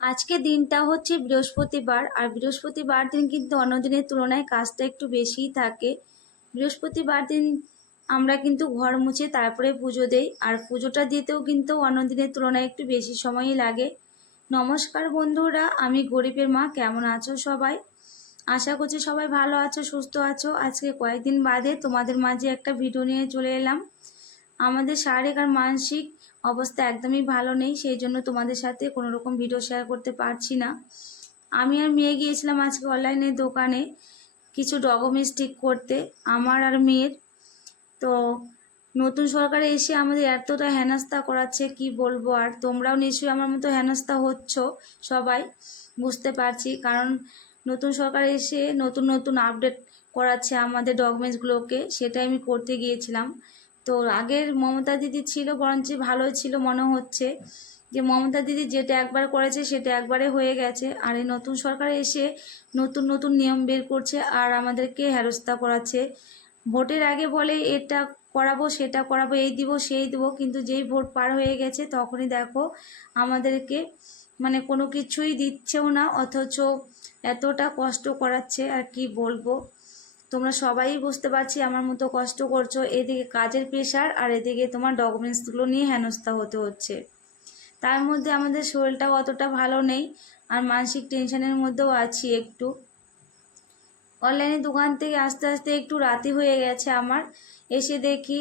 আজকে দিনটা হচ্ছে বৃহস্পতিবার, আর বৃহস্পতিবার দিন কিন্তু অন্য দিনের তুলনায় কাজটা একটু বেশিই থাকে। বৃহস্পতিবার দিন আমরা কিন্তু ঘর মুছে তারপরে পুজো দেই, আর পুজোটা দিতেও কিন্তু অন্য দিনের তুলনায় একটু বেশি সময়ই লাগে। নমস্কার বন্ধুরা, আমি গরিবের মা। কেমন আছো সবাই? আশা করছি সবাই ভালো আছো, সুস্থ আছো। আজকে কয়েকদিন বাদে তোমাদের মাঝে একটা ভিডিও নিয়ে চলে এলাম। আমাদের শারীরিক আর মানসিক অবস্থা একদমই ভালো নেই, সেই জন্য তোমাদের সাথে কোনো রকম ভিডিও শেয়ার করতে পারছি না। আমি আর মেয়ে গিয়েছিলাম আজকে অনলাইনের দোকানে কিছু ডকুমেন্টস ঠিক করতে, আমার আর মেয়ের। তো নতুন সরকারে এসে আমাদের এতটা হেনস্থা করাচ্ছে, কি বলবো। আর তোমরাও নিশ্চয়ই আমার মতো হেনস্থা হচ্ছ সবাই, বুঝতে পারছি। কারণ নতুন সরকার এসে নতুন নতুন আপডেট করাচ্ছে আমাদের ডকুমেন্টসগুলোকে, সেটাই আমি করতে গিয়েছিলাম। তো আগের মমতা দিদি ছিল বরঞ্চ ভালোই ছিল, মনে হচ্ছে যে মমতা দিদি যেটা একবার করেছে সেটা একবারে হয়ে গেছে। আর এই নতুন সরকার এসে নতুন নতুন নিয়ম বের করছে আর আমাদেরকে হেনস্থা করাচ্ছে। ভোটের আগে বলে এটা করাবো, সেটা করাবো, এই দিব সেই দিব, কিন্তু যেই ভোট পার হয়ে গেছে তখনই দেখো আমাদেরকে মানে কোনো কিছুই দিচ্ছেও না, অথচ এতটা কষ্ট করাচ্ছে। আর কি বলবো, তোমরা সবাই বুঝতে পারছি আমার মতো কষ্ট করছো। এদিকে কাজের প্রেশার আর এদিকে তোমার ডকুমেন্টসগুলো নিয়ে হেনস্থা হতে হচ্ছে। তার মধ্যে আমাদের শরীরটাও অতটা ভালো নেই, আর মানসিক টেনশনের মধ্যেও আছি একটু। অনলাইনে দোকান থেকে আস্তে আস্তে একটু রাতি হয়ে গেছে আমার। এসে দেখি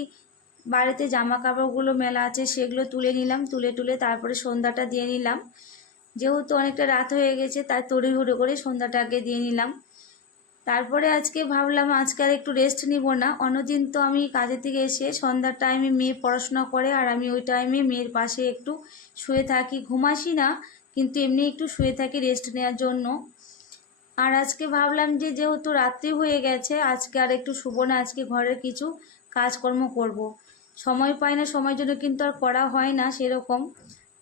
বাড়িতে জামা কাপড়গুলো মেলা আছে, সেগুলো তুলে নিলাম। তুলে তারপরে সন্ধ্যাটা দিয়ে নিলাম। যেহেতু অনেকটা রাত হয়ে গেছে তাই তড়িঘড়ি করে সন্ধ্যাটাকে দিয়ে নিলাম। তারপরে আজকে ভাবলাম আজকে আর একটু রেস্ট নিব না। অন্যদিন তো আমি কাজের থেকে এসে সন্ধ্যার টাইমে মেয়ে পড়াশোনা করে, আর আমি ওই টাইমে মেয়ের পাশে একটু শুয়ে থাকি। ঘুমাসি না, কিন্তু এমনি একটু শুয়ে থাকি রেস্ট নেওয়ার জন্য। আর আজকে ভাবলাম যে যেহেতু রাত্রি হয়ে গেছে, আজকে আর একটু শুব না, আজকে ঘরের কিছু কাজকর্ম করব। সময় পাই না, সময়ের জন্য কিন্তু আর করা হয় না সেরকম।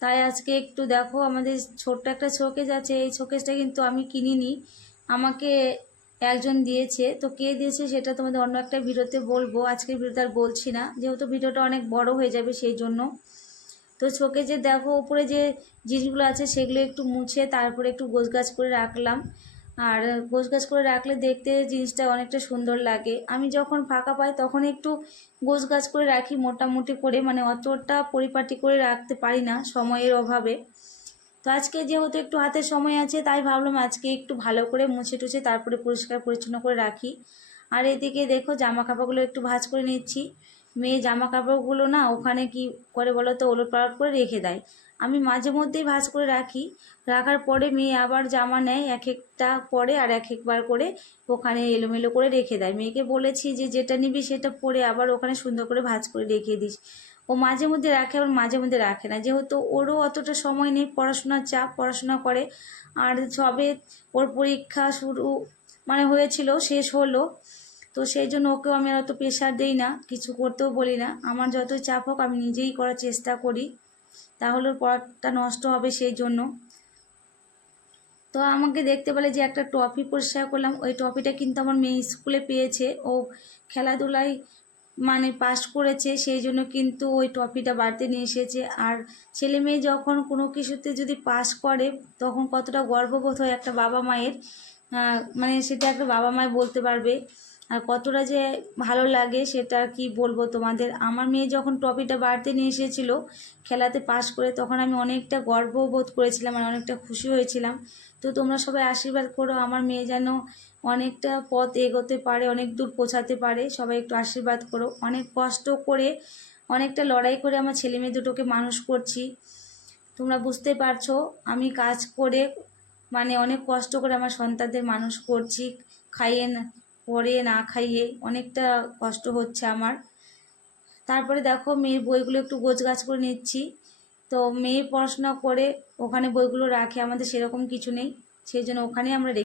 তাই আজকে একটু দেখো আমাদের ছোট্ট একটা শোকেস আছে, এই শোকেসটা কিন্তু আমি কিনিনি, আমাকে একজন দিয়েছে। তো কে দিয়েছে সেটা তোমাদের অন্য একটা ভিডিওতে বলবো, আজকের ভিডিওতে আর বলছি না, যেহেতু ভিডিওটা অনেক বড় হয়ে যাবে সেই জন্য। তো শোকেসে দেখো উপরে যে জিনিসগুলো আছে সেগুলো একটু মুছে তারপরে একটু গোছগাছ করে রাখলাম। আর গোছগাছ করে রাখলে দেখতে জিনিসটা অনেকটা সুন্দর লাগে। আমি যখন ফাঁকা পাই তখন একটু গোছগাছ করে রাখি মোটামুটি করে, মানে অতটা পরিপাটি করে রাখতে পারি না সময়ের অভাবে। তো আজকে যেহেতু একটু হাতে সময় আছে তাই ভাবলাম আজকে একটু ভালো করে মুছে টুছে তারপরে পরিষ্কার পরিচ্ছন্ন করে রাখি। আর এদিকে দেখো জামা কাপড়গুলো একটু ভাঁজ করে নিচ্ছি। মেয়ে জামা কাপড়গুলো না ওখানে কি করে বলো তো, ওলট পালট করে রেখে দেয়। আমি মাঝে মধ্যেই ভাঁজ করে রাখি, রাখার পরে মেয়ে আবার জামা নেয় এক একটা পরে, আর এক একবার করে ওখানে এলোমেলো করে রেখে দেয়। মেয়েকে বলেছি যে যেটা নিবি সেটা পরে আবার ওখানে সুন্দর করে ভাঁজ করে রেখে দিস। ও মাঝে মধ্যে রাখে, আবার মাঝে মধ্যে রাখে না, যেহেতু ওরও অতটা সময় নেই, পড়াশোনার চাপ, পড়াশোনা করে। আর সবে ওর পরীক্ষা শুরু মানে হয়েছিল, শেষ হলো। তো সেই জন্য ওকেও আমি আর অত প্রেশার দিই না, কিছু করতেও বলি না। আমার যতই চাপ হোক আমি নিজেই করার চেষ্টা করি, তাহলে ওর পড়াটা নষ্ট হবে সেই জন্য। তো আমাকে দেখতে পেলে যে একটা ট্রফি পরিষ্কার করলাম, ওই ট্রফিটা কিন্তু আমার মেয়ে স্কুলে পেয়েছে। ও খেলাধুলায় মানে পাস করেছে, সেই জন্য কিন্তু ওই ট্রফিটা বাড়িতে নিয়ে এসেছে। আর ছেলে মেয়ে যখন কোনো কিছুতে যদি পাস করে তখন কতটা গর্ববোধ হয় একটা বাবা মায়ের, মানে সেটা একটা বাবা মায় বলতে পারবে। আর কতটা যে ভালো লাগে সেটা আর কি বলবো তোমাদের। আমার মেয়ে যখন ট্রফিটা বাড়িতে নিয়ে এসেছিলো খেলাতে পাস করে, তখন আমি অনেকটা গর্ববোধ করেছিলাম আর অনেকটা খুশি হয়েছিলাম। তো তোমরা সবাই আশীর্বাদ করো আমার মেয়ে যেন অনেকটা পথ এগোতে পারে, অনেক দূর পৌঁছাতে পারে। সবাই একটু আশীর্বাদ করো। অনেক কষ্ট করে, অনেকটা লড়াই করে আমার ছেলে মেয়ে দুটোকে মানুষ করছি। তোমরা বুঝতে পারছো আমি কাজ করে মানে অনেক কষ্ট করে আমার সন্তানদের মানুষ করছি, খাইয়ে না পরে না খাইয়ে অনেকটা কষ্ট হচ্ছে আমার। তারপরে দেখো মেয়ের বইগুলো একটু গোছগাছ করে নিচ্ছি। তো মেয়ে পড়াশোনা করে ওখানে বইগুলো রাখে, আমাদের সেরকম কিছু নেই, সেই জন্য ওখানে আমরা